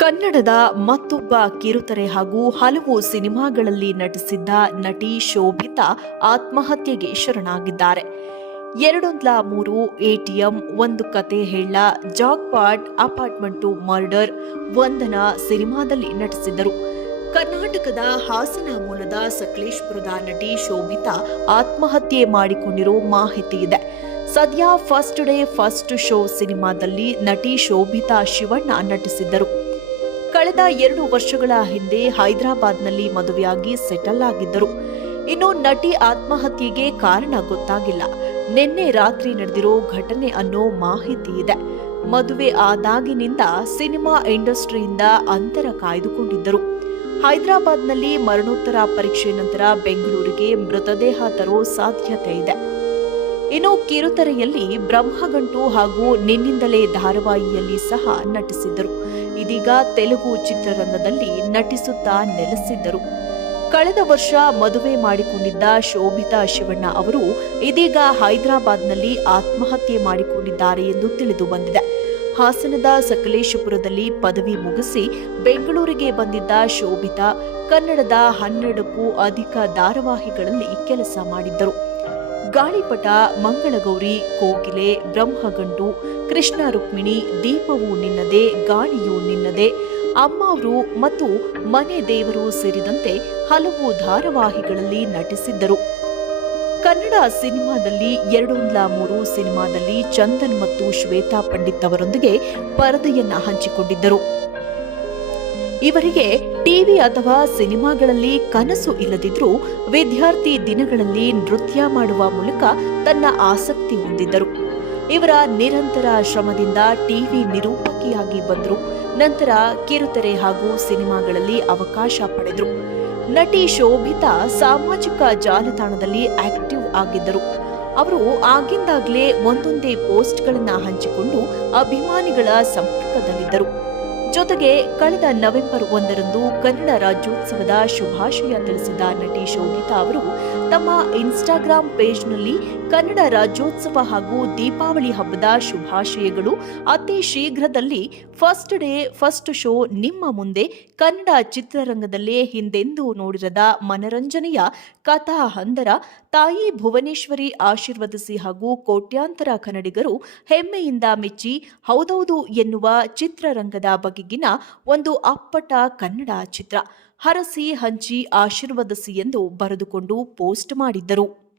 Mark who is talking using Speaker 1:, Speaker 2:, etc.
Speaker 1: ಕನ್ನಡದ ಮತ್ತೊಬ್ಬ ಕಿರುತೆರೆ ಹಾಗೂ ಹಲವು ಸಿನಿಮಾಗಳಲ್ಲಿ ನಟಿಸಿದ್ದ ನಟಿ ಶೋಭಿತಾ ಆತ್ಮಹತ್ಯೆಗೆ ಶರಣಾಗಿದ್ದಾರೆ. ಎರಡೊಂದ್ಲ ಮೂರು, ಎಟಿಎಂ, ಒಂದು ಕತೆ ಹೇಳ ಜಾಕ್ಪಾಟ್ ಅಪಾರ್ಟ್ಮೆಂಟು ಮರ್ಡರ್, ವಂದನ ಸಿನಿಮಾದಲ್ಲಿ ನಟಿಸಿದ್ದರು. ಕರ್ನಾಟಕದ ಹಾಸನ ಮೂಲದ ಸಕಲೇಶ್ಪುರದ ನಟಿ ಶೋಭಿತಾ ಆತ್ಮಹತ್ಯೆ ಮಾಡಿಕೊಂಡಿರೋ ಮಾಹಿತಿ ಇದೆ. ಸದ್ಯ ಫಸ್ಟ್ ಡೇ ಫಸ್ಟ್ ಶೋ ಸಿನಿಮಾದಲ್ಲಿ ನಟಿ ಶೋಭಿತಾ ಶಿವಣ್ಣ ನಟಿಸಿದ್ದರು. ಕಳೆದ ಎರಡು ವರ್ಷಗಳ ಹಿಂದೆ ಹೈದರಾಬಾದ್ನಲ್ಲಿ ಮದುವೆಯಾಗಿ ಸೆಟಲ್ ಆಗಿದ್ದರು. ಇನ್ನು ನಟಿ ಆತ್ಮಹತ್ಯೆಗೆ ಕಾರಣ ಗೊತ್ತಾಗಿಲ್ಲ. ನಿನ್ನೆ ರಾತ್ರಿ ನಡೆದಿರೋ ಘಟನೆ ಅನ್ನೋ ಮಾಹಿತಿ ಇದೆ. ಮದುವೆ ಆದಾಗಿನಿಂದ ಸಿನಿಮಾ ಇಂಡಸ್ಟ್ರಿಯಿಂದ ಅಂತರ ಕಾಯ್ದುಕೊಂಡಿದ್ದರು. ಹೈದರಾಬಾದ್ನಲ್ಲಿ ಮರಣೋತ್ತರ ಪರೀಕ್ಷೆ ನಂತರ ಬೆಂಗಳೂರಿಗೆ ಮೃತದೇಹ ತರೋ ಸಾಧ್ಯತೆ ಇದೆ. ಇನ್ನು ಕಿರುತೆರೆಯಲ್ಲಿ ಬ್ರಹ್ಮಗಂಟು ಹಾಗೂ ನಿನ್ನಿಂದಲೇ ಧಾರಾವಾಹಿಯಲ್ಲಿ ಸಹ ನಟಿಸಿದ್ದರು. ಇದೀಗ ತೆಲುಗು ಚಿತ್ರರಂಗದಲ್ಲಿ ನಟಿಸುತ್ತಾ ನೆಲೆಸಿದ್ದರು. ಕಳೆದ ವರ್ಷ ಮದುವೆ ಮಾಡಿಕೊಂಡಿದ್ದ ಶೋಭಿತಾ ಶಿವಣ್ಣ ಅವರು ಇದೀಗ ಹೈದರಾಬಾದ್ನಲ್ಲಿ ಆತ್ಮಹತ್ಯೆ ಮಾಡಿಕೊಂಡಿದ್ದಾರೆ ಎಂದು ತಿಳಿದು ಬಂದಿದೆ. ಹಾಸನದ ಸಕಲೇಶಪುರದಲ್ಲಿ ಪದವಿ ಮುಗಿಸಿ ಬೆಂಗಳೂರಿಗೆ ಬಂದಿದ್ದ ಶೋಭಿತಾ ಕನ್ನಡದ ಹನ್ನೆರಡಕ್ಕೂ ಅಧಿಕ ಧಾರಾವಾಹಿಗಳಲ್ಲಿ ಕೆಲಸ ಮಾಡಿದ್ದರು. ಗಾಳಿಪಟ, ಮಂಗಳಗೌರಿ, ಕೋಗಿಲೆ, ಬ್ರಹ್ಮಗಂಡು, ಕೃಷ್ಣ ರುಕ್ಮಿಣಿ, ದೀಪವೂ ನಿನ್ನದೆ, ಗಾಳಿಯೂ ನಿನ್ನದೆ, ಅಮ್ಮವರು ಮತ್ತು ಮನೆ ದೇವರು ಸೇರಿದಂತೆ ಹಲವು ಧಾರಾವಾಹಿಗಳಲ್ಲಿ ನಟಿಸಿದ್ದರು. ಕನ್ನಡ ಸಿನಿಮಾದಲ್ಲಿ ಎರಡೊಂದ್ಲ ಮೂರು ಸಿನಿಮಾದಲ್ಲಿ ಚಂದನ್ ಮತ್ತು ಶ್ವೇತಾ ಪಂಡಿತ್ ಅವರೊಂದಿಗೆ ಪರದೆಯನ್ನ ಹಂಚಿಕೊಂಡಿದ್ದರು. ಇವರಿಗೆ ಟಿವಿ ಅಥವಾ ಸಿನಿಮಾಗಳಲ್ಲಿ ಕನಸು ಇಲ್ಲದಿದ್ರೂ ವಿದ್ಯಾರ್ಥಿ ದಿನಗಳಲ್ಲಿ ನೃತ್ಯ ಮಾಡುವ ಮೂಲಕ ತನ್ನ ಆಸಕ್ತಿ ಹೊಂದಿದ್ದರು. ಇವರ ನಿರಂತರ ಶ್ರಮದಿಂದ ಟಿವಿ ನಿರೂಪಕಿಯಾಗಿ ಬಂದರು. ನಂತರ ಕಿರುತೆರೆ ಹಾಗೂ ಸಿನಿಮಾಗಳಲ್ಲಿ ಅವಕಾಶ ಪಡೆದರು. ನಟಿ ಶೋಭಿತಾ ಸಾಮಾಜಿಕ ಜಾಲತಾಣದಲ್ಲಿ ಆಕ್ಟಿವ್ ಆಗಿದ್ದರು. ಅವರು ಆಗಿಂದಾಗಲೇ ಒಂದೊಂದೇ ಪೋಸ್ಟ್ಗಳನ್ನು ಹಂಚಿಕೊಂಡು ಅಭಿಮಾನಿಗಳ ಸಂಪರ್ಕದಲ್ಲಿದ್ದರು. ಜೊತೆಗೆ ಕಳೆದ ನವೆಂಬರ್ ಒಂದರಂದು ಕನ್ನಡ ರಾಜ್ಯೋತ್ಸವದ ಶುಭಾಶಯ ತಿಳಿಸಿದ ನಟಿ ಶೋಭಿತಾ ಅವರು ತಮ್ಮ ಇನ್ಸ್ಟಾಗ್ರಾಂ ಪೇಜ್ನಲ್ಲಿ ಕನ್ನಡ ರಾಜ್ಯೋತ್ಸವ ಹಾಗೂ ದೀಪಾವಳಿ ಹಬ್ಬದ ಶುಭಾಶಯಗಳು. ಅತಿ ಶೀಘ್ರದಲ್ಲಿ ಫಸ್ಟ್ ಡೇ, ಫಸ್ಟ್ ಶೋ ನಿಮ್ಮ ಮುಂದೆ ಕನ್ನಡ ಚಿತ್ರರಂಗದಲ್ಲೇ ಹಿಂದೆಂದೂ ನೋಡಿರದ ಮನರಂಜನೆಯ ಕಥಾ ಹಂದರ ತಾಯಿ ಭುವನೇಶ್ವರಿ ಆಶೀರ್ವದಿಸಿ ಹಾಗೂ ಕೋಟ್ಯಾಂತರ ಕನ್ನಡಿಗರು ಹೆಮ್ಮೆಯಿಂದ ಮೆಚ್ಚಿ ಹೌದೌದು ಎನ್ನುವ ಚಿತ್ರರಂಗದ ಬಗೆಗಿನ ಒಂದು ಅಪ್ಪಟ ಕನ್ನಡ ಚಿತ್ರ. ಹರಸಿ ಹಂಚಿ ಆಶೀರ್ವದಿಸಿ ಎಂದು ಬರೆದುಕೊಂಡು ಪೋಸ್ಟ್ ಮಾಡಿದ್ದರು.